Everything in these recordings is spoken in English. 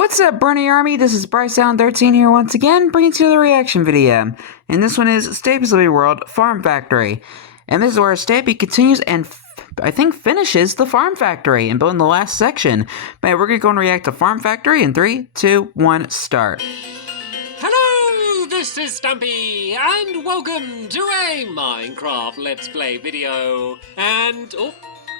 What's up, Bernie Army? This is BryceAllen13 here once again, bringing to you the reaction video. And this one is Stampy's Living World Farm Factory. And this is where Stampy continues and I think finishes the farm factory and building the last section. But we're going to go and react to Farm Factory in 3, 2, 1, start. Hello, this is Stampy, and welcome to a Minecraft Let's Play video. And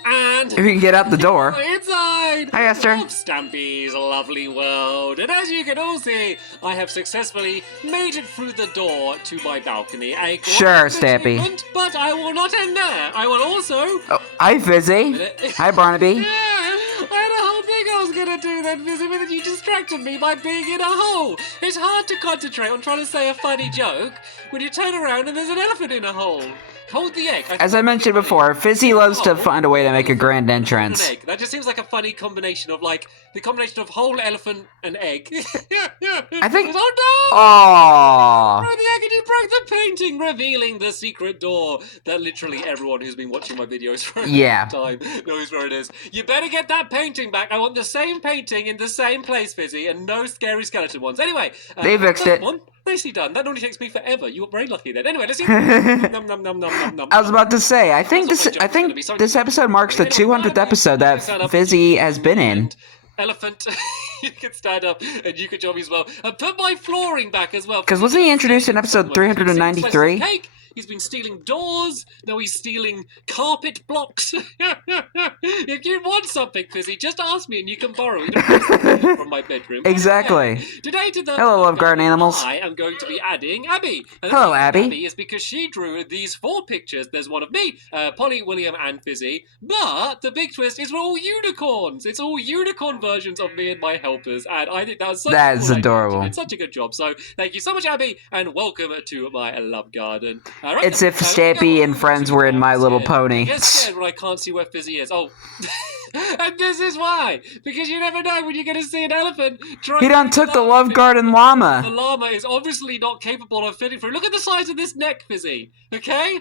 If you can get out the door. Inside Hi, Esther. of Stampy's lovely world. And as you can all see, I have successfully made it through the door to my balcony. Sure, Stampy. But I will not end there. I will also... Oh, hi, Fizzy. Hi, Barnaby. Yeah, I had a whole thing I was gonna do then, Fizzy, but then you distracted me by being in a hole. It's hard to concentrate on trying to say a funny joke when you turn around and there's an elephant in a hole. Hold the egg. As I mentioned before, Fizzy loves to find a way to make a grand entrance. An egg. That just seems like a funny combination of, like, the combination of whole elephant and egg. I think... Oh no! Aww. Broke the egg and you broke the painting, revealing the secret door that literally everyone who's been watching my videos for a long time knows where it is. You better get that painting back. I want the same painting in the same place, Fizzy, and no scary skeleton ones. Anyway, they fixed it. Nicely done. That only takes me forever. You were very lucky then. Anyway, let's see. Nom, nom, nom, nom, nom, nom. I was about to say, I think this episode marks the 200th episode that Fizzy has been in. Elephant, you can stand up and you can join me as well. And put my flooring back as well. Because wasn't he introduced in episode 393? He's been stealing doors. Now he's stealing carpet blocks. If you want something, Fizzy, just ask me and you can borrow it from my bedroom. Exactly. Yeah. Today to the Hello, love garden animals. I am going to be adding Abby. And hello, Abby. Abby is because she drew these 4 pictures. There's one of me, Polly, William, and Fizzy. But the big twist is we're all unicorns. It's all unicorn versions of me and my helpers, and I think that was that's adorable. It's such a good job. So thank you so much, Abby, and welcome to my love garden. Right, it's if Stampy and friends were in My Little Pony. I get scared when I can't see where Fizzy is. Oh, and this is why. Because you never know when you're going to see an elephant. He done took the Love Garden llama. The llama is obviously not capable of fitting through. Look at the size of this neck, Fizzy. Okay?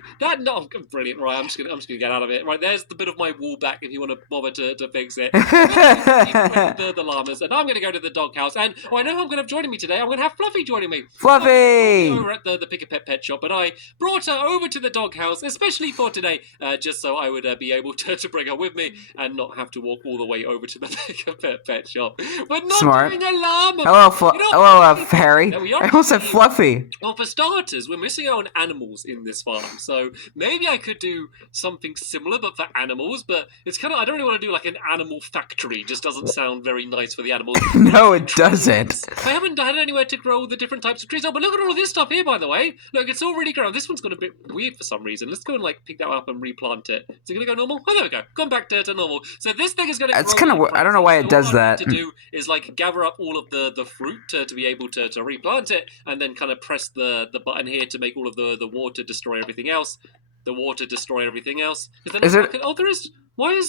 Brilliant. Right, I'm just gonna get out of it. Right, there's the bit of my wall back if you want to bother to fix it. the llamas. And I'm going to go to the doghouse. And I know who I'm going to have joining me today. I'm going to have Fluffy joining me. Fluffy! Over at the Pick a Pet shop. But I brought her over to the doghouse, especially for today, just so I would be able to bring her with me and not have to walk all the way over to the Pick a Pet shop. We're not doing a llama. Hello, Harry. I almost said Fluffy. Well, for starters, we're missing out on animals in this farm, so maybe I could do something similar, but for animals. But it's kind of, I don't really want to do like an animal factory. It just doesn't sound very nice for the animals. No, it doesn't. I haven't had anywhere to grow the different types of trees. Oh, but look at all of this stuff here, by the way. Look, it's already grown. This one's got a bit weird for some reason. Let's go and like pick that up and replant it. Is it going to go normal? Oh, there we go. Gone back to normal. So this thing is going to. It's kind of. I don't know why it does that. What I need to do is like gather up all of the fruit to be able to replant it, and then kind of press the button here to make all of the water destroy everything else. The water destroy everything else. Is it? Oh, there is. Why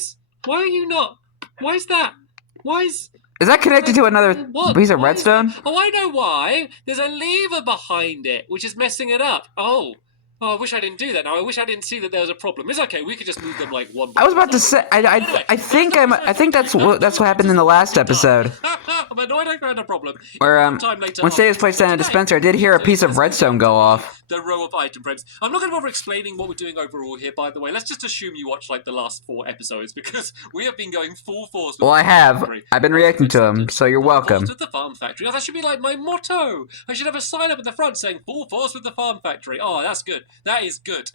are you not? Why is that? Why is? Is that connected to another piece of redstone? Oh, I know why. There's a lever behind it, which is messing it up. Oh, I wish I didn't do that. Now I wish I didn't see that there was a problem. It's okay. We could just move them like one. I was about to say. I think that's what happened in the last episode. I'm annoyed I found a problem. Where when Stampy was placed down a dispenser, I did hear a piece of redstone go off. The row of item frames. I'm not going to bother explaining what we're doing overall here, by the way. Let's just assume you watched like the last 4 episodes because we have been going full force. Well, I have. I've been reacting to them, so you're welcome. Full force with the farm factory. Oh, that should be like my motto. I should have a sign up at the front saying "Full force with the farm factory." Oh, that's good. That is good.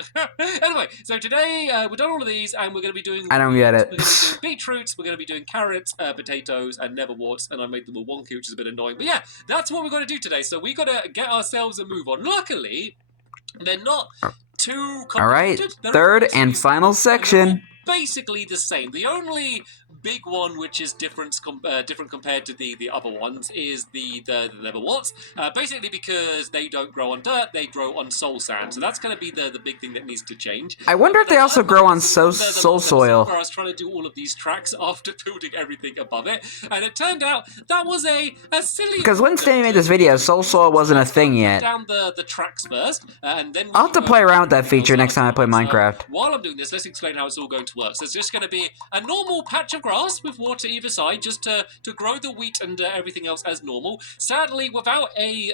Anyway, so today we've done all of these, and we're going to be doing. I don't get it. We're going to be doing beetroots. We're going to be doing carrots, potatoes, and neverworts. And I made them all wonky, which is a bit annoying. But yeah, that's what we're going to do today. So we got to get ourselves a move on. Luckily, they're not too complicated. All right, third and final section. Basically the same. The only big one which is different compared to the other ones is the liverworts. Basically because they don't grow on dirt, they grow on soul sand. So that's going to be the big thing that needs to change. I wonder if they also grow on soul soil. I was trying to do all of these tracks after building everything above it, and it turned out that was a silly. Because when Stampy made this video, soul soil wasn't a thing yet. Down the tracks first, and then I'll have to play around with that feature next time I play Minecraft. While I'm doing this, let's explain how it's all going to work. So it's just going to be a normal patch of grass with water either side, just to grow the wheat and everything else as normal. Sadly, without a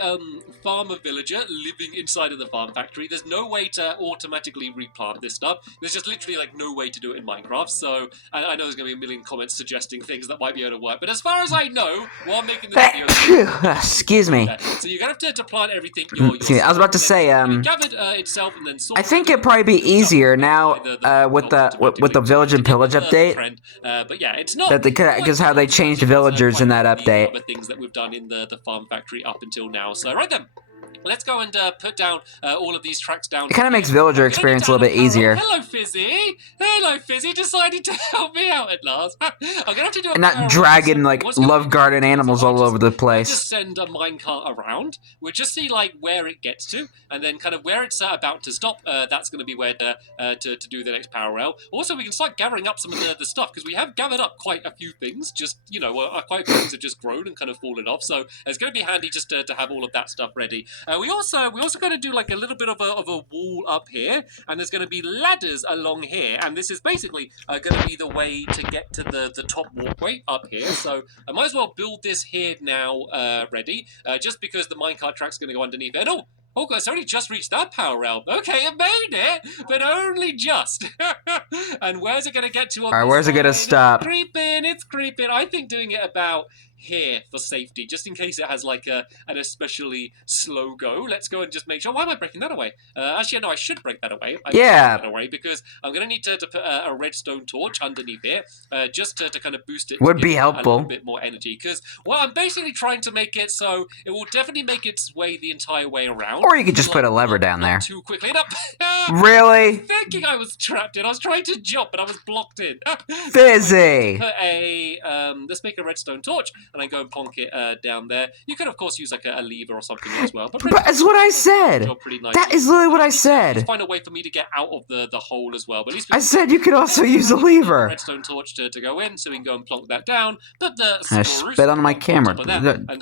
farmer villager living inside of the farm factory, there's no way to automatically replant this stuff. There's just literally like no way to do it in Minecraft. So I know there's going to be a million comments suggesting things that might be able to work, but as far as I know, while making this video, excuse me. So you're gonna have to plant everything. I was about to say, gathered itself and then I think it'd probably be easier now with the village and pillage update. But yeah, it's not that because how they changed villagers in that update. Other things that we've done in the farm factory up until now. So right then. Let's go and put down all of these tracks down. It kind of makes villager experience a little bit easier. Hello, Fizzy. Hello, Fizzy. Decided to help me out at last. I'm gonna have to do a and not dragging like love garden animals all over the place. Just send a minecart around. We'll just see like where it gets to, and then kind of where it's about to stop. That's going to be where to do the next power rail. Also, we can start gathering up some of the stuff because we have gathered up quite a few things. Just quite a few things have just grown and kind of fallen off. So it's going to be handy just to have all of that stuff ready. We also got to do like a little bit of a wall up here, and there's going to be ladders along here, and this is basically going to be the way to get to the top walkway up here. So I might as well build this here now, ready, just because the minecart track's going to go underneath it. Oh, God, it's only just reached that power rail. Okay, it made it, but only just. And where's it going to get to? All right, where's it going to stop? It's creeping. I think doing it about here for safety, just in case it has like an especially slow go. Let's go and just make sure. Why am I breaking that away? Actually, no, I should break that away. Yeah. Break that away because I'm going to need to put a redstone torch underneath here, just to kind of boost it. Would be helpful. A little bit more energy, because I'm basically trying to make it so it will definitely make its way the entire way around. Or you could just put a lever down there. Too quickly. Really? Thinking I was trapped in. I was trying to jump, but I was blocked in. Fizzy. Put let's make a redstone torch. And I go and plonk it down there. You could, of course, use like a lever or something as well. But that's what I said. That is literally what I said. Find a way for me to get out of the hole as well. But at least I said you could also use a lever. Redstone torch to go in, so we can go and plonk that down. But I spit on my camera.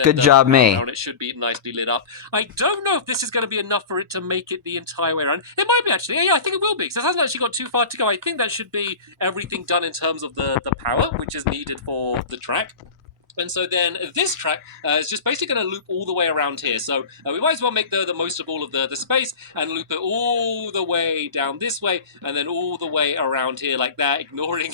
Good job, me. It should be nicely lit up. I don't know if this is going to be enough for it to make it the entire way around. It might be actually. Yeah, I think it will be. Because it hasn't actually got too far to go. I think that should be everything done in terms of the power, which is needed for the track. And so then this track is just basically going to loop all the way around here. So we might as well make the most of all of the space and loop it all the way down this way and then all the way around here like that, ignoring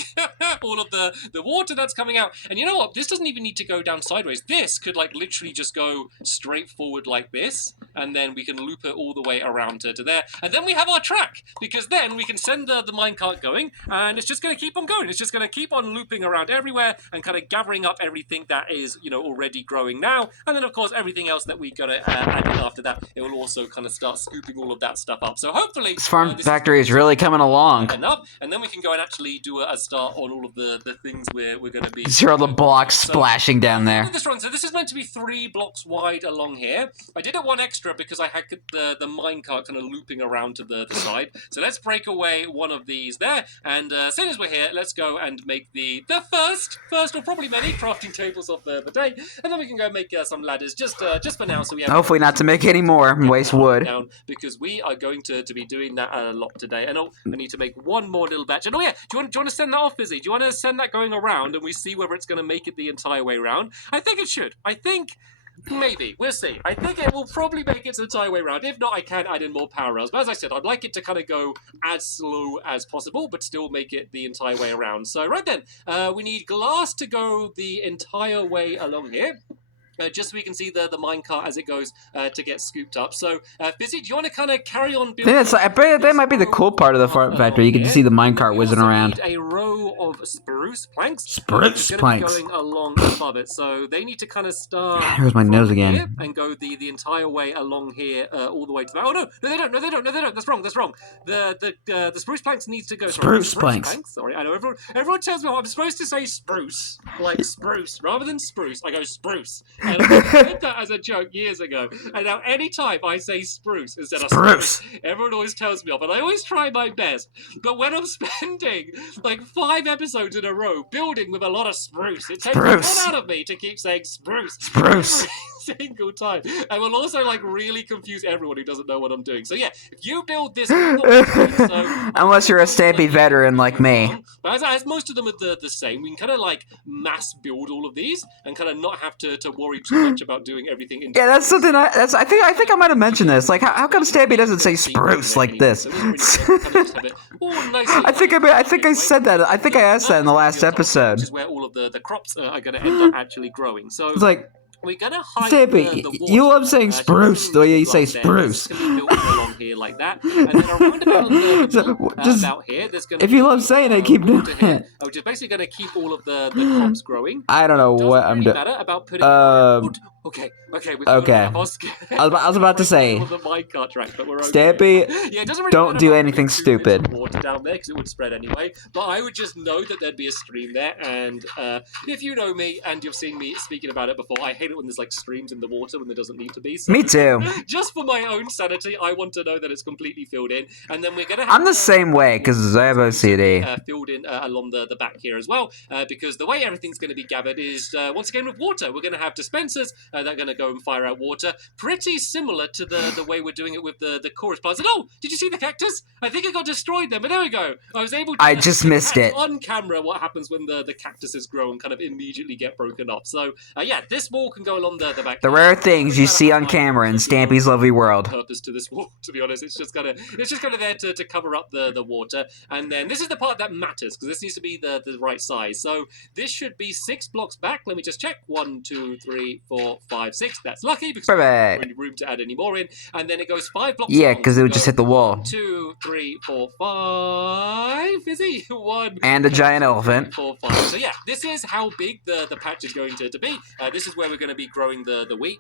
all of the water that's coming out. And you know what? This doesn't even need to go down sideways. This could like literally just go straight forward like this. And then we can loop it all the way around to there. And then we have our track, because then we can send the minecart going, and it's just going to keep on going. It's just going to keep on looping around everywhere and kind of gathering up everything that is, already growing now. And then, of course, everything else that we got to add in after that, it will also kind of start scooping all of that stuff up. So hopefully... This farm factory is really coming along. Enough, and then we can go and actually do a start on all of the things we're going to be... See all the blocks splashing down there. This wrong. So this is meant to be 3 blocks wide along here. I did it 1 extra because I had the minecart kind of looping around to the side. So let's break away one of these there. And as soon as we're here, let's go and make the first or probably many crafting tables of the day. And then we can go make some ladders just for now. So we have hopefully not to make any more and waste wood. Down, because we are going to be doing that a lot today. And I need to make one more little batch. And do you want to send that off, Fizzy? Do you want to send that going around and we see whether it's going to make it the entire way around? I think it should. I think... Maybe. We'll see. I think it will probably make it the entire way around. If not, I can add in more power rails. But as I said, I'd like it to kind of go as slow as possible, but still make it the entire way around. So right then, we need glass to go the entire way along here. Just so we can see the minecart as it goes to get scooped up. So, Fizzy, do you want to kind of carry on building? That might be the cool part of the farm factory. You can see the minecart whizzing around. A row of spruce planks. Spruce planks. Going along above it. So they need to kind of start. Here's my nose again. And go the entire way along here, all the way to the. Oh no, they don't. That's wrong. The spruce planks needs to go. Spruce planks. Sorry, I know everyone tells me I'm supposed to say spruce, like spruce rather than spruce. I go spruce. And I did that as a joke years ago. And now any time I say spruce instead of spruce, everyone always tells me off. And I always try my best. But when I'm spending like 5 episodes in a row building with a lot of spruce, it takes a lot out of me to keep saying spruce. Spruce. single time. And will also like really confuse everyone who doesn't know what I'm doing. So yeah, if you build this, unless you're a Stampy veteran like me. But as most of them are the same, we can kind of like mass build all of these and kind of not have to worry too much about doing everything. Yeah, that's something. I think I might have mentioned this. Like, how come Stampy doesn't say spruce like this? I think I said that. I think I asked that in the last episode. Which is where all of the crops are going to end up actually growing. So it's like, we're gonna hide Stampy, the water. you love saying spruce the way you say spruce. Along here like that, and then around about about here, there's gonna if you love saying it, keep doing it. Which is basically gonna keep all of the crops growing. I don't know what I'm doing. About putting okay. I was about to say, track, but we're Stampy, don't do anything stupid. Water down there because it would spread anyway. But I would just know that there'd be a stream there, and if you know me and you've seen me speaking about it before, I hate it when there's like streams in the water when there doesn't need to be. So me too. Just for my own sanity, I want to know that it's completely filled in, and then we're gonna. I'm the same way because I have OCD. Filled in along the back here as well, because the way everything's going to be gathered is once again with water. We're going to have dispensers that are going to go and fire out water, pretty similar to the way we're doing it with the chorus plants. And oh, did you see the cactus? I think it got destroyed then, but there we go. I was able to I just missed it on camera what happens when the cactuses grow and kind of immediately get broken off. So yeah, this wall can go along the back. The rare things you see on camera in Stampy's lovely world. Purpose to this wall, to be honest, it's just kind of there to cover up the water. And then this is the part that matters because this needs to be the right size. So this should be 6 blocks back. Let me just check. 1, 2, 3, 4, 5, 6. That's lucky because we don't have any room to add any more in. And then it goes 5 blocks. Yeah, because it would just hit the wall. 1, 2, 3, 4, 5. Fizzy. 1. And a giant elephant. 4, 5. So yeah, this is how big the patch is going to be. This is where we're going to be growing the wheat.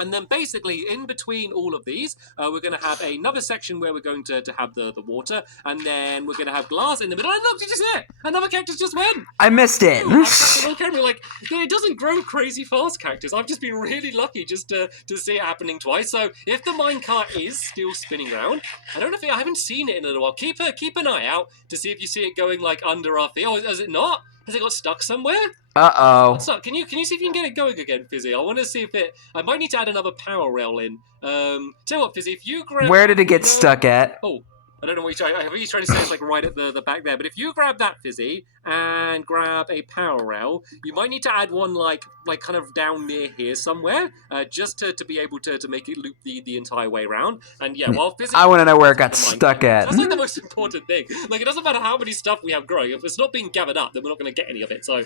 And then basically in between all of these, we're going to have another section where we're going to have the water. And then we're going to have glass in the middle. And look, did you see it? Another cactus just went. I missed it. On camera, like, it doesn't grow crazy fast, cactus. I've just been really lucky just to see it happening twice. So if the minecart is still spinning around, I don't know if I haven't seen it in a little while. Keep an eye out to see if you see it going like under our feet. Oh, is it not? Has it got stuck somewhere? Uh-oh. What's up? Can you see if you can get it going again, Fizzy? I want to see if it... I might need to add another power rail in. Tell you what, Fizzy, if you grab... Where did it get stuck at? Oh, I don't know what you're trying to say. It's like right at the back there. But if you grab that, Fizzy, and grab a power rail, you might need to add one like kind of down near here somewhere, just to be able to make it loop the entire way around. And yeah, while Fizzy... I want to know where it got stuck at. That's like the most important thing. Like, it doesn't matter how many stuff we have growing. If it's not being gathered up, then we're not going to get any of it. So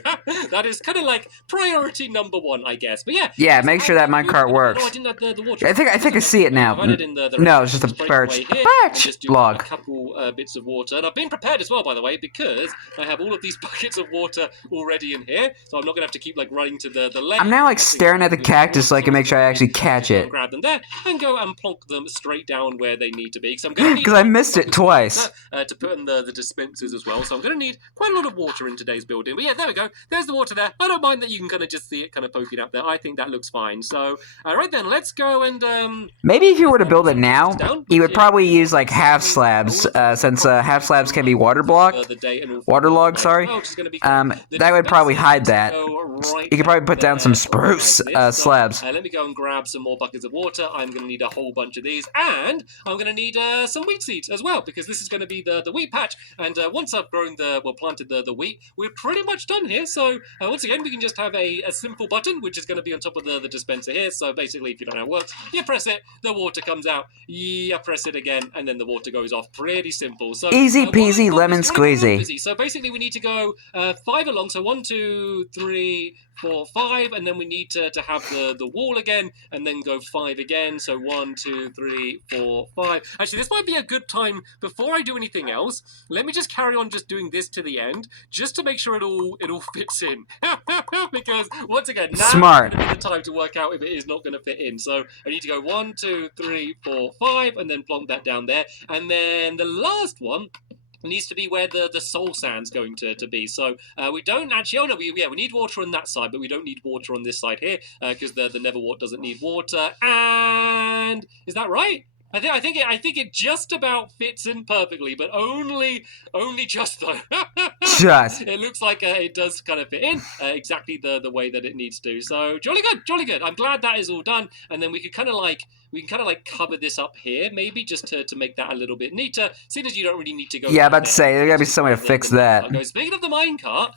that is kind of like priority number 1, I guess. But yeah. Yeah, make sure that minecart works. No, I didn't have the water. I think I see it now. No, it's just a birch log. A couple bits of water, and I've been prepared as well, by the way, because I have all of these buckets of water already in here, so I'm not gonna have to keep like running to the left. I'm now like staring at the cactus so I can make sure I actually catch it. Grab them there and go and plonk them straight down where they need to be. Because I missed it twice. To put in the dispensers as well, so I'm gonna need quite a lot of water in today's building. But yeah, there we go. There's the water there. I don't mind that you can kind of just see it kind of poking up there. I think that looks fine. So right then, let's go and maybe if you were to build it now, you would probably use like half slabs, since half slabs can be waterlogged, sorry. That would probably hide that. You could probably put down some spruce slabs. Let me go and grab some more buckets of water. I'm going to need a whole bunch of these, and I'm going to need some wheat seeds as well, because this is going to be the wheat patch. And once I've planted the wheat, we're pretty much done here. So once again, we can just have a simple button, which is going to be on top of the dispenser here. So basically, if you don't know how it works, you press it, the water comes out. You press it again, and then the water goes off. Pretty simple. So easy peasy lemon squeezy. So basically, we need to go 5 along. So 1, 2, 3, 4, 5, and then we need to have the wall again, and then go 5 again. So 1, 2, 3, 4, 5. Actually, this might be a good time before I do anything else. Let me just carry on just doing this to the end, just to make sure it all fits in. Because once again, now smart. is the time to work out if it is not going to fit in. So I need to go 1, 2, 3, 4, 5, and then plonk that down there, and then the last one needs to be where the soul sand's going to be. So we don't actually... Oh, no, we need water on that side, but we don't need water on this side here, because the Neverwart doesn't need water. And... Is that right? I think it just about fits in perfectly, but only just though. Just. It looks like it does kind of fit in exactly the way that it needs to. So jolly good, jolly good. I'm glad that is all done, and then we can kind of like cover this up here, maybe just to make that a little bit neater. Seeing as you don't really need to go. Yeah, I'm about to say there gotta be some way to fix that. Speaking of the minecart.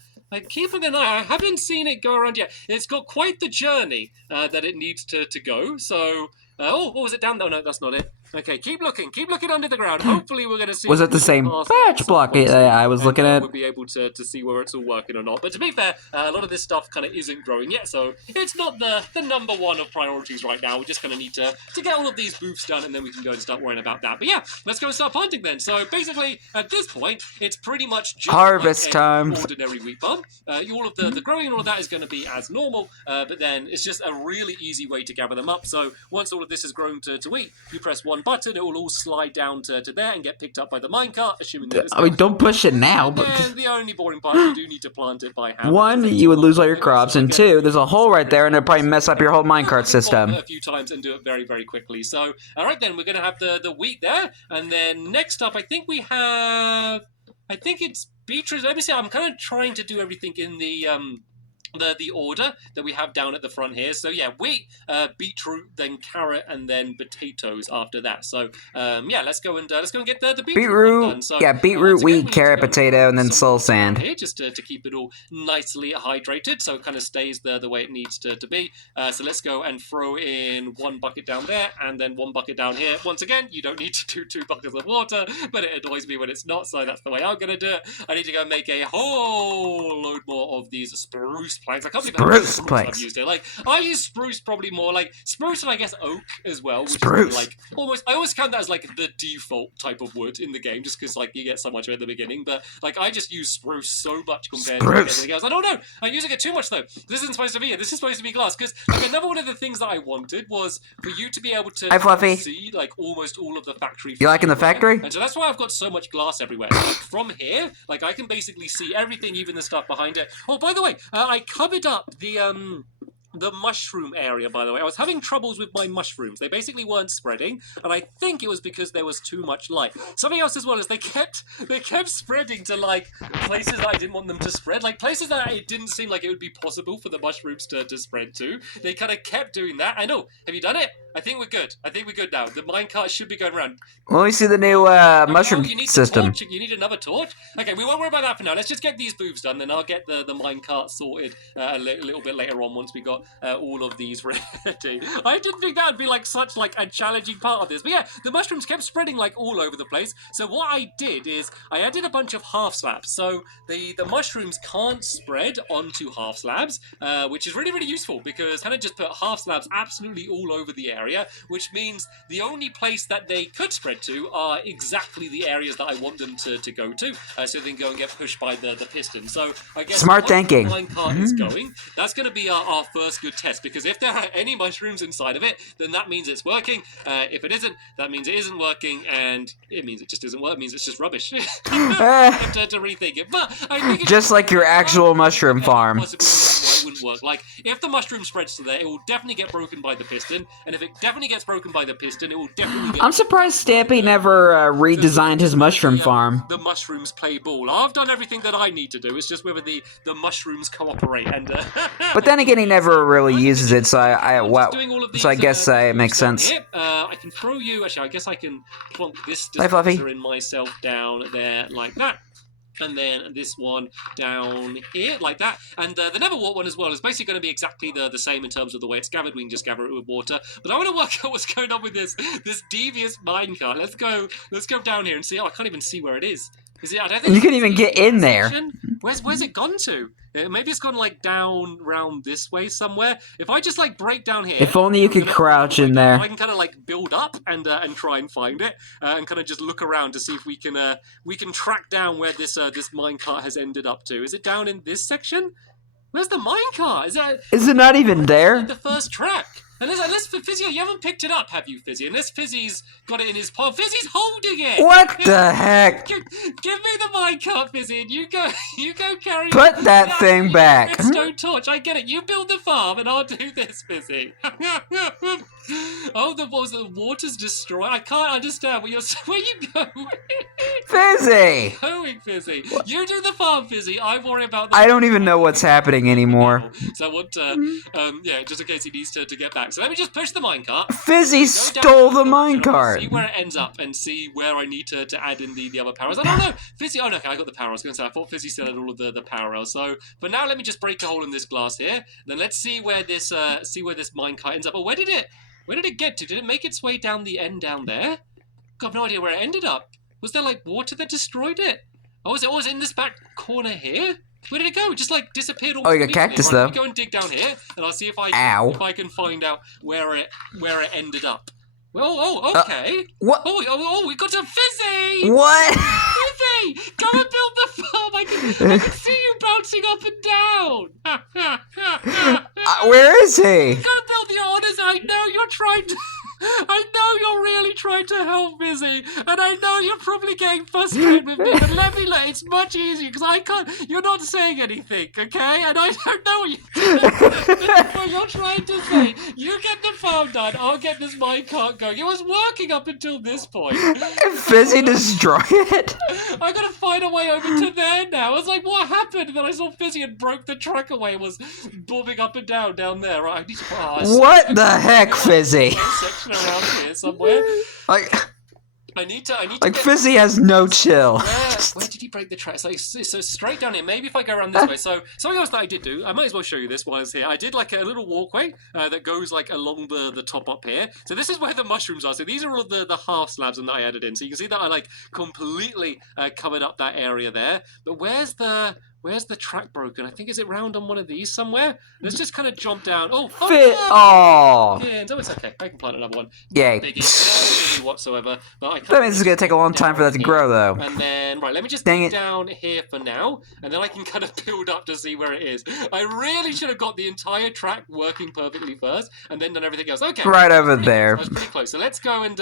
Keeping an eye. I haven't seen it go around yet. It's got quite the journey that it needs to go. So, what was it down there? Oh, no, that's not it. Okay, keep looking under the ground. Hopefully we're going to see... Was it the same batch block I was looking at? We'll be able to see where it's all working or not. But to be fair, a lot of this stuff kind of isn't growing yet, so it's not the number one of priorities right now. We're just going to need to get all of these booths done, and then we can go and start worrying about that. But yeah, let's go and start planting then. So basically, at this point, it's pretty much just harvest like time. Ordinary wheat farm. All of the growing and all of that is going to be as normal, but then it's just a really easy way to gather them up. So once all of this has grown to wheat, you press one button, it will all slide down to there and get picked up by the minecart, assuming that it's... I mean, don't push it now, but... And the only boring part, you do need to plant it by hand. One, you would lose all your crops, and two, there's a hole right there, and it'll probably mess up your whole minecart system. A few times and do it very, very quickly. So, alright then, we're going to have the wheat there, and then next up, I think we have... I think it's beetroot. Let me see, I'm kind of trying to do everything in the order that we have down at the front here. So yeah, wheat, beetroot, then carrot, and then potatoes after that. So yeah, let's go and get the beetroot done. So, yeah, beetroot, wheat, carrot, potato, and then soul sand. Here, just to keep it all nicely hydrated, so it kind of stays the way it needs to be. So let's go and throw in one bucket down there, and then one bucket down here. Once again, you don't need to do 2 buckets of water, but it annoys me when it's not, so that's the way I'm gonna do it. I need to go make a whole load more of these spruce planks. I can't believe how many spruce planks I've used it. Like, I use spruce probably more, like spruce and I guess oak as well. Which spruce. Is like almost, I always count that as like the default type of wood in the game, just because like you get so much of it at the beginning. But like I just use spruce so much compared to anything else. I don't know. I'm using it too much though. This isn't supposed to be it. This is supposed to be glass. Because like, another one of the things that I wanted was for you to be able to see like almost all of the factory. You liking the factory? And so that's why I've got so much glass everywhere. Like, from here, like I can basically see everything, even the stuff behind it. Oh, by the way, I covered up the mushroom area, by the way. I was having troubles with my mushrooms. They basically weren't spreading, and I think it was because there was too much light. Something else as well is they kept spreading to like places that I didn't want them to spread, like places that it didn't seem like it would be possible for the mushrooms to spread to. They kind of kept doing that. I know. Have you done it? I think we're good. I think we're good now. The minecart should be going around. Let me see the new mushroom system. You need another torch? Okay, we won't worry about that for now. Let's just get these booths done, then I'll get the minecart sorted a little bit later on once we got all of these ready. I didn't think that would be like such like a challenging part of this. But yeah, the mushrooms kept spreading like all over the place. So what I did is I added a bunch of half slabs. So the mushrooms can't spread onto half slabs, which is really, really useful because Hannah just put half slabs absolutely all over the area, which means the only place that they could spread to are exactly the areas that I want them to go to, so they can go and get pushed by the piston. So I guess smart thinking. The minecart is going. That's going to be our first good test, because if there are any mushrooms inside of it, then that means it's working. If it isn't, that means it isn't working, and it means it just isn't working. It means it's just rubbish. I have to rethink it. But I think just like your actual mushroom farm. It wouldn't work. Like, if the mushroom spreads to there, it will definitely get broken by the piston, and if it definitely gets broken by the piston, it will definitely get... I'm surprised Stampy never redesigned his mushroom farm. The mushrooms play ball. I've done everything that I need to do. It's just whether the mushrooms cooperate. And but then again, he never really uses it, so I guess it makes sense. I can throw you... Actually, I guess I can plonk this Hi, Fluffy. dispenser in myself down there like that. And then this one down here, like that. And the Neverwort one as well is basically going to be exactly the same in terms of the way it's gathered. We can just gather it with water. But I want to work out what's going on with this devious minecart. Let's go down here and see. Oh, I can't even see where it is. Is it? I don't think you can even get in there. Where's it gone to? Maybe it's gone like down round this way somewhere. If I just like break down here, if only you could crouch in there. I can kind of like build up and try and find it, and kind of just look around to see if we can track down where this minecart has ended up to. Is it down in this section? Where's the minecart? Is it not even there? Like the first track. Unless Fizzy, you haven't picked it up, have you, Fizzy? Unless Fizzy's got it in his palm. Fizzy's holding it! What the heck? Give me the minecart, Fizzy, and you go carry Put that thing back. Redstone torch, I get it. You build the farm, and I'll do this, Fizzy. Oh, the water's destroyed. I can't understand where you going. Fizzy! Going, Fizzy. You do the farm, Fizzy. I worry about the I don't even know what's happening anymore. So I want yeah, just in case he needs to get back. So let me just push the minecart. Fizzy stole the See minecart. where it ends up and see where I need to add in the other power rails. I don't know. Fizzy, oh no, okay, I got the power rails. I was going to say, I thought Fizzy still had all of the power rails. So, but now let me just break a hole in this glass here. Then let's see where this minecart ends up. Oh, where did it get to? Did it make its way down the end down there? Got no idea where it ended up. Was there like water that destroyed it? Oh, was it in this back corner here? Where did it go? It just like disappeared. Oh, you got cactus though. Let me go and dig down here, and I'll see if I can find out where it ended up. Well, okay. What? Oh, we got a Fizzy! What? Fizzy! Go and build the farm! I can see you bouncing up and down! Where is he? Go build the orders! I know you're trying to... I know you're really trying to help, Fizzy, and I know you're probably getting frustrated with me, but let me know, it's much easier, because I can't, you're not saying anything, okay? And I don't know what you're trying to say. You get the farm done, I'll get this minecart going. It was working up until this point. Fizzy destroy it? I gotta find a way over to there now. I was like, what happened? And then I saw Fizzy and broke the truck away, was bobbing up and down there. Right, I need to what the heck, Fizzy? Around here somewhere. Like, I need to like Fizzy has no chill. Where did he break the track? So straight down here. Maybe if I go around this way. So something else that I did do, I might as well show you this while I was here. I did like a little walkway that goes like along the top up here. So this is where the mushrooms are. So these are all the half slabs that I added in. So you can see that I like completely covered up that area there. But where's the track broken? I think, is it round on one of these somewhere? Let's just kind of jump down. Oh, yeah, no, it's okay. I can plant another one. Yay. Biggie whatsoever. But I can't. That means it's gonna take a long time for that to grow, though. And then, right, let me just dig down here for now, and then I can kind of build up to see where it is. I really should have got the entire track working perfectly first, and then done everything else. Okay. Right over there. I was pretty close. So let's go and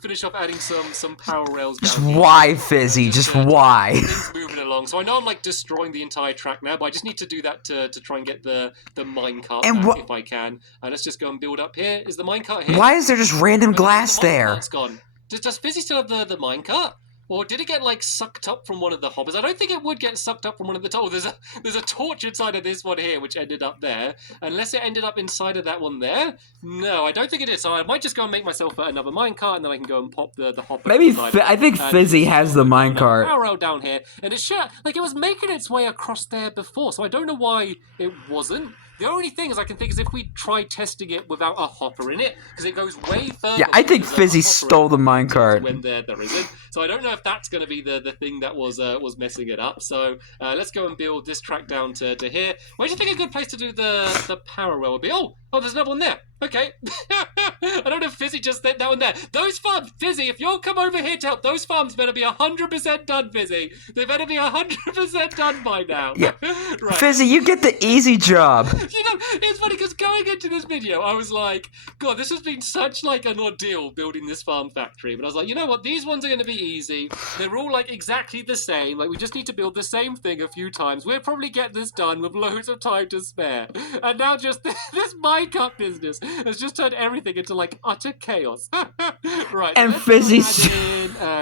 finish off adding some power rails down Just here. why, Fizzy? Just why? Things moving along. So I know I'm like destroying the entire track now, but I just need to do that to try and get the minecart back if I can. And let's just go and build up here. Is the minecart here? Why is there just random glass there? It's gone. Does Fizzy still have the minecart? Or did it get like sucked up from one of the hoppers? I don't think it would get sucked up from one of the. Oh, there's a torch inside of this one here, which ended up there. Unless it ended up inside of that one there. No, I don't think it is. So I might just go and make myself another minecart, and then I can go and pop the hopper. Maybe I think Fizzy has the minecart. Arrow down here, and it should like it was making its way across there before. So I don't know why it wasn't. The only thing I can think is if we try testing it without a hopper in it, because it goes way further. Yeah, I think Fizzy stole the minecart. When there isn't. So I don't know if that's going to be the thing that was messing it up. So let's go and build this track down to here. Where do you think a good place to do the power rail would be? Oh, there's another one there. Okay. I don't know if Fizzy just did that one there. Those farms, Fizzy, if you'll come over here to help, those farms better be 100% done, Fizzy. They better be 100% done by now. Yeah. Right. Fizzy, you get the easy job. You know, it's funny because going into this video, I was like, God, this has been such like an ordeal building this farm factory. But I was like, you know what? These ones are going to be easy. They're all like exactly the same. Like we just need to build the same thing a few times. We'll probably get this done with loads of time to spare. And now just this minecart business has just turned everything into like utter chaos. Right. And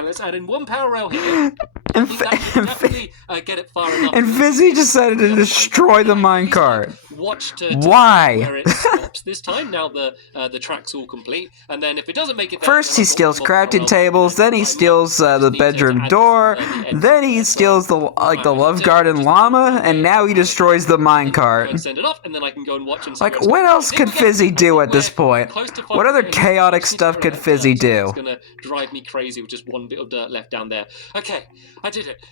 let's add in one power rail here. And definitely get it far enough. And Fizzy decided to destroy the minecart. Watch to why? Where it stops this time. Now the track's all complete, and then if it doesn't make it, first he steals crafting tables, then he steals the bedroom door, then he steals the love garden llama, and now he destroys the minecart. Send it off, and then I can go and watch and like, what else could Fizzy do at this point? What other chaotic stuff could Fizzy do? It's gonna drive me crazy with just one bit of dirt left down there. Okay, I did it.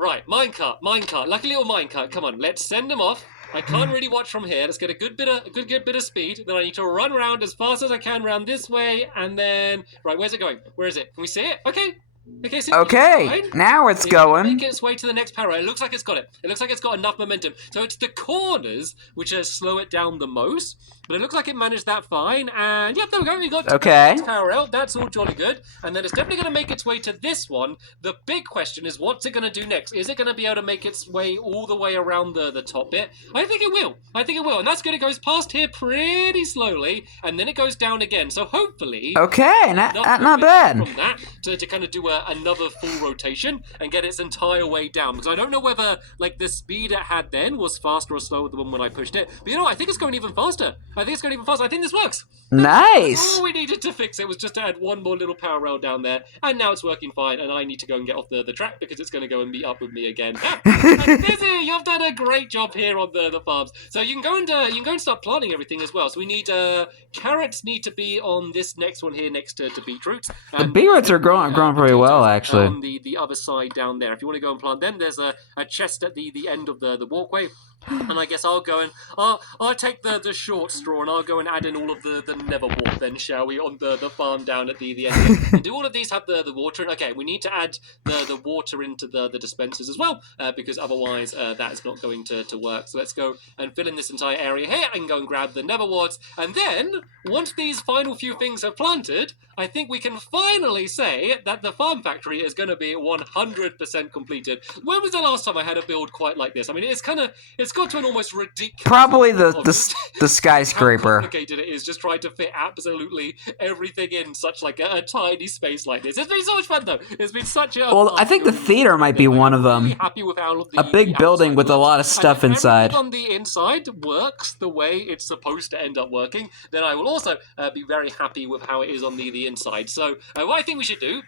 Right, minecart, like a little minecart. Come on, let's send them off. I can't really watch from here. Let's get a good bit of speed. Then I need to run around as fast as I can around this way, and then right, where's it going? Where is it? Can we see it? Okay. Okay, Okay, now it's going. Make its way to the next para. It looks like it's got it. It looks like it's got enough momentum. So it's the corners which slow it down the most. But it looks like it managed that fine. And yep, there we go. We got Okay. its power out. That's all jolly good. And then it's definitely going to make its way to this one. The big question is, what's it going to do next? Is it going to be able to make its way all the way around the top bit? I think it will. I think it will. And that's good. It goes past here pretty slowly. And then it goes down again. So hopefully... Okay, not bad. From that to kind of do another full rotation and get its entire way down. Because I don't know whether like the speed it had then was faster or slower than when I pushed it. But you know what? I think it's going even faster. I think this works. Nice. All we needed to fix it was just to add one more little power rail down there, and now it's working fine. And I need to go and get off the track because it's going to go and meet up with me again. And Fizzy, you've done a great job here on the farms. So you can go and start planting everything as well. So we need carrots need to be on this next one here next to beetroots. The beetroots are growing pretty well actually. On the other side down there. If you want to go and plant them, there's a chest at the end of the walkway. And I guess I'll go and I'll take the short straw and I'll go and add in all of the Neverwort then, shall we, on the farm down at the end. And do all of these have the water in? Okay, we need to add the water into the dispensers as well, because otherwise that is not going to work. So let's go and fill in this entire area here and go and grab the Neverworts. And then, once these final few things are planted, I think we can finally say that the farm factory is going to be 100% completed. When was the last time I had a build quite like this? I mean, it's got to an almost ridiculous... Probably the skyscraper. How complicated it is just trying to fit absolutely everything in such like a tiny space like this. It's been so much fun though. It's been such a... Well, I think the theater might be one of them. Really happy with all of a big building with a lot of stuff inside. If on the inside works the way it's supposed to end up working, then I will also be very happy with how it is on the inside. So what I think we should do,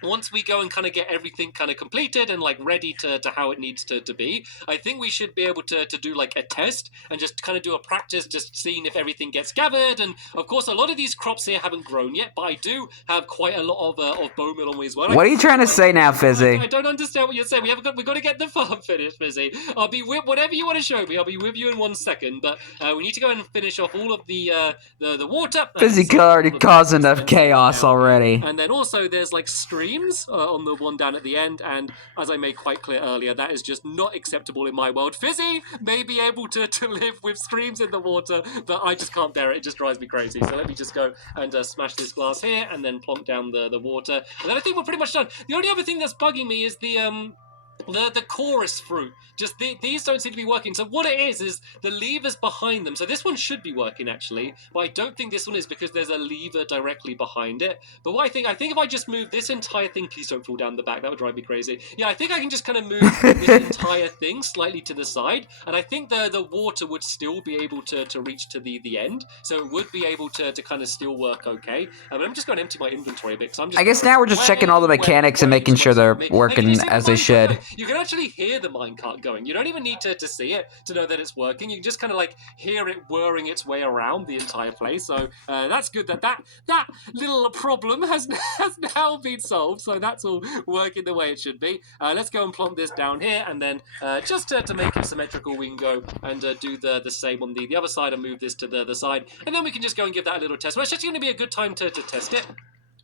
once we go and kind of get everything kind of completed and like ready to how it needs to be, I think we should be able to do like a test and just kind of do a practice, just seeing if everything gets gathered. And of course, a lot of these crops here haven't grown yet, but I do have quite a lot of bone meal on me as well. What are you trying to say now, Fizzy? I don't understand what you're saying. We've got to get the farm finished, Fizzy. I'll be with whatever you want to show me. I'll be with you in 1 second, but we need to go and finish off all of the water. Fizzy already caused enough chaos already. And then also there's like streams on the one down at the end, and as I made quite clear earlier, that is just not acceptable in my world. Fizzy may be able to live with streams in the water, but I just can't bear it. It just drives me crazy. So let me just go and smash this glass here and then plonk down the water, and then I think we're pretty much done. The only other thing that's bugging me is the chorus fruit. Just these don't seem to be working. So what it is the levers behind them. So this one should be working actually, but I don't think this one is because there's a lever directly behind it. But what I think if I just move this entire thing, please don't fall down the back, that would drive me crazy. Yeah, I think I can just kind of move this entire thing slightly to the side, and I think the water would still be able to reach to the end. So it would be able to kind of still work okay. But I'm just going to empty my inventory a bit, because I guess now we're just checking all the mechanics and making sure they're working as they should. You can actually hear the minecart going. You don't even need to see it to know that it's working. You can just kind of like hear it whirring its way around the entire place. So that's good that little problem has now been solved. So that's all working the way it should be. Let's go and plonk this down here, and then just to make it symmetrical, we can go and do the same on the other side and move this to the side, and then we can just go and give that a little test. Well, it's actually going to be a good time to test it,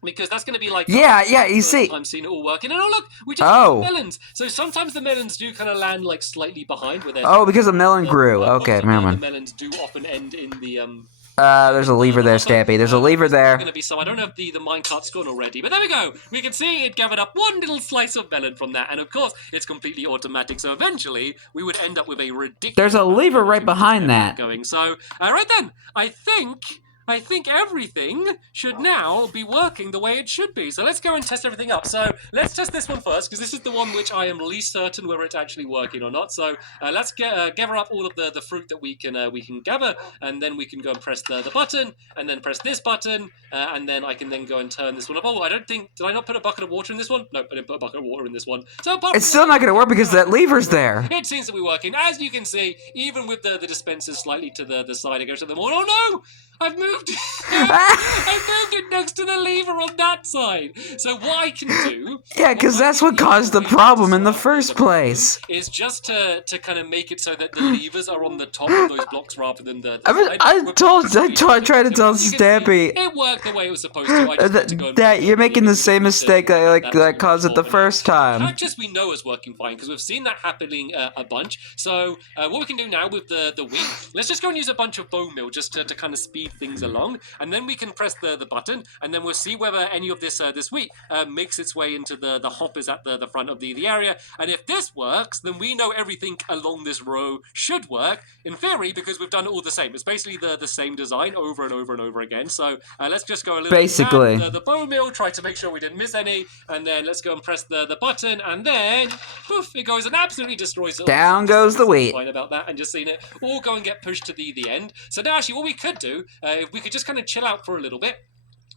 because that's going to be like... Yeah, you see... I'm seeing it all working. And look, we just got melons. So sometimes the melons do kind of land like slightly behind where they're... Oh, because the melon grew. Okay, the man. melons do often end in the... there's a lever there, Stampy. There's a lever there. Going to be some. I don't know if the minecart's gone already, but there we go. We can see it gathered up one little slice of melon from that, and of course, it's completely automatic. So eventually, we would end up with a ridiculous... There's a lever right behind that. Going. So, right then, I think everything should now be working the way it should be. So let's go and test everything up. So let's test this one first, because this is the one which I am least certain whether it's actually working or not. So let's gather up all of the fruit that we can gather, and then we can go and press the button, and then press this button, and then I can then go and turn this one up. Oh, I don't think... Did I not put a bucket of water in this one? No, I didn't put a bucket of water in this one. So it's still not going to work because that lever's there. It seems to be working. As you can see, even with the dispensers slightly to the side, it goes to the more. Oh no! I've moved moved I moved it next to the lever on that side. So what I can do... Yeah, because that's what caused the problem in the first place. Is just to kind of make it so that the levers are on the top of those blocks rather than the I tried to tell Stampy. It worked the way it was supposed to. I just had to go that you're making the same mistake that caused it the first time. Practice we know is working fine because we've seen that happening a bunch. So what we can do now with the wheat, let's just go and use a bunch of bone meal just to kind of speed things along, and then we can press the button, and then we'll see whether any of this wheat makes its way into the hoppers at the front of the area. And if this works, then we know everything along this row should work in theory because we've done it all the same. It's basically the same design over and over and over again. So let's just go a little basically bit the bone meal, try to make sure we didn't miss any, and then let's go and press the button, and then poof, it goes and absolutely destroys it. Down goes the wheat. Fine about that, and just seeing it all go and get pushed to the end. So now actually what we could do, if we could just kind of chill out for a little bit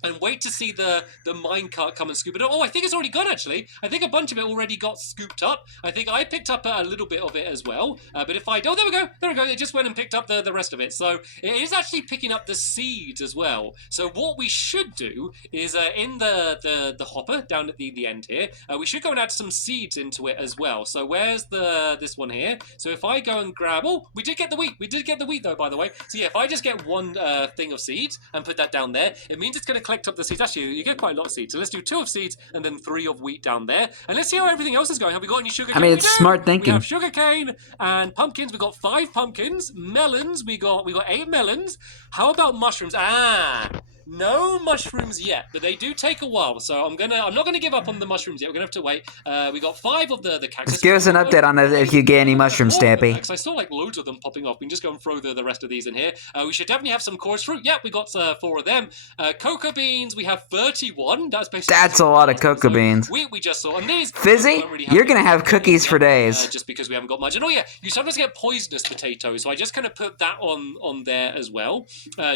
and wait to see the minecart come and scoop it up. Oh, I think it's already gone, actually. I think a bunch of it already got scooped up. I think I picked up a little bit of it as well. But if I... Oh, there we go. There we go. It just went and picked up the rest of it. So it is actually picking up the seeds as well. So what we should do is in the hopper down at the end here, we should go and add some seeds into it as well. So where's this one here? So if I go and grab... Oh, we did get the wheat. We did get the wheat, though, by the way. So yeah, if I just get one thing of seeds and put that down there, it means it's going to collect up the seeds. Actually, you get quite a lot of seeds. So let's do 2 of seeds and then 3 of wheat down there. And let's see how everything else is going. Have we got any sugar cane? I mean, it's smart thinking. We have sugar cane and pumpkins. We got 5 pumpkins. Melons. We got 8 melons. How about mushrooms? No mushrooms yet, but they do take a while. So I'm not gonna give up on the mushrooms yet. We're gonna have to wait. We got 5 of the cactus. Just give us an update on it if you get any mushrooms, Stampy. Because I saw like loads of them popping off. We can just go and throw the rest of these in here. We should definitely have some chorus fruit. Yeah, we got 4 of them. Cocoa beans. We have 31. That's a lot of cocoa beans. We just saw. And these Fizzy, you're gonna have cookies for days. Just because we haven't got much. And oh yeah, you sometimes get poisonous potatoes. So I just kind of put that on there as well,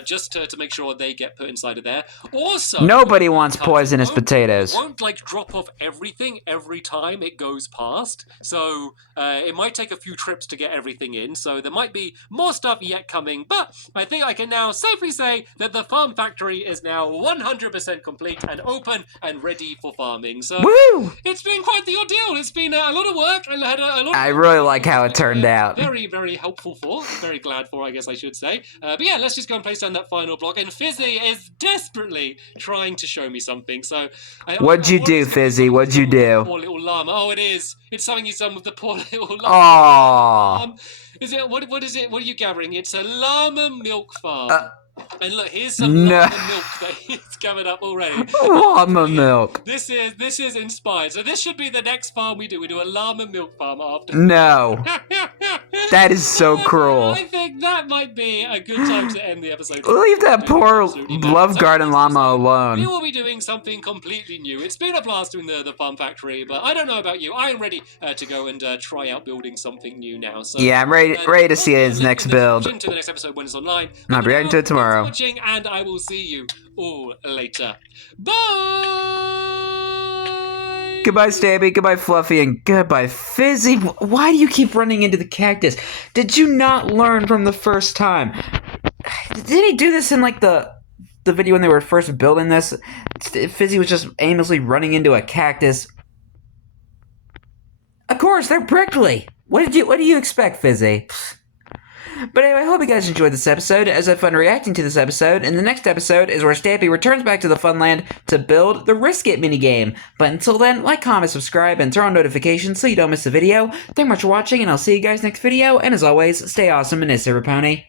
just to make sure they get put inside of there. Also, nobody wants poisonous potatoes. It won't like drop off everything every time it goes past, so it might take a few trips to get everything in. So there might be more stuff yet coming, but I think I can now safely say that the farm factory is now 100% complete and open and ready for farming. So woo! It's been quite the ordeal. It's been a lot of work. I really like how it turned out. Very, very helpful for. Very glad for, I guess I should say. But yeah, let's just go and place down that final block. And Fizzy is desperately trying to show me something. So what'd you do, Fizzy? What'd you do? Poor little llama. Oh, it is. It's something he's done with the poor little llama. Aww. Is it? What is it? What are you gathering? It's a llama milk farm. And look, here's some llama milk that is coming up already. Llama milk. This is inspired. So this should be the next farm we do. We do a llama milk farm after. No. That is so cruel. I think that might be a good time to end the episode. Leave that poor love garden llama alone. We will be doing something completely new. It's been a blast doing the farm factory, but I don't know about you. I am ready to go and try out building something new now. So yeah, I'm ready to see his next build. To the next episode when it's online. I'll be ready to it tomorrow. Thanks for watching, and I will see you all later. Bye! Goodbye, Stampy, goodbye, Fluffy, and goodbye, Fizzy. Why do you keep running into the cactus? Did you not learn from the first time? Did he do this in, like, the video when they were first building this? Fizzy was just aimlessly running into a cactus. Of course, they're prickly. What do you expect, Fizzy? But anyway, I hope you guys enjoyed this episode, as I had fun reacting to this episode, and the next episode is where Stampy returns back to the Funland to build the Risk It minigame. But until then, like, comment, subscribe, and turn on notifications so you don't miss a video. Thank you much for watching, and I'll see you guys next video, and as always, stay awesome and Pony.